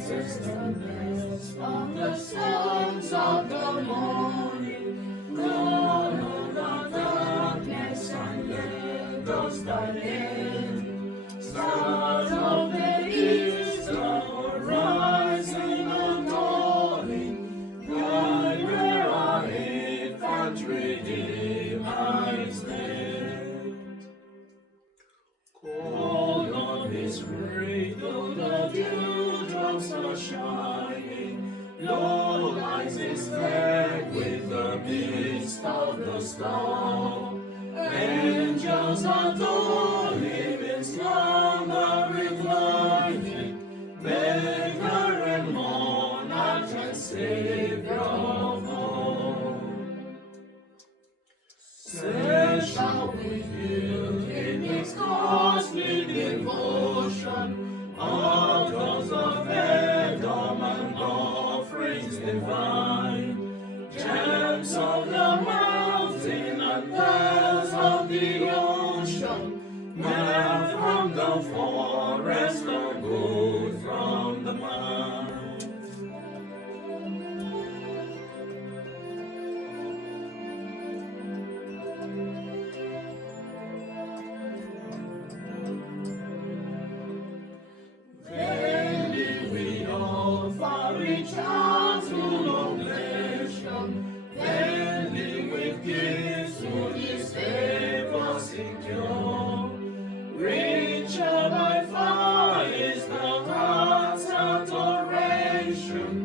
Jesus, the best of the sons of the morning. Lord of the darkness and let us thy name. Stars of the east are rising and dawning. God, where our infant Redeemer is laid. Cold on his cradle the dewdrops are shining. Lo, lies his bed with the mist of the storm. Angels adore him in slumber reclining. Maker and monarch and Savior of all. Say, shall we yield in his costly devotion altars of Edom and offerings divine, gems of the mountain and pearls of the ocean, myrrh from the forest or gold from the mine. Reach out to oblation, bending with gifts to his favor secure. Richer by far is the heart's adoration,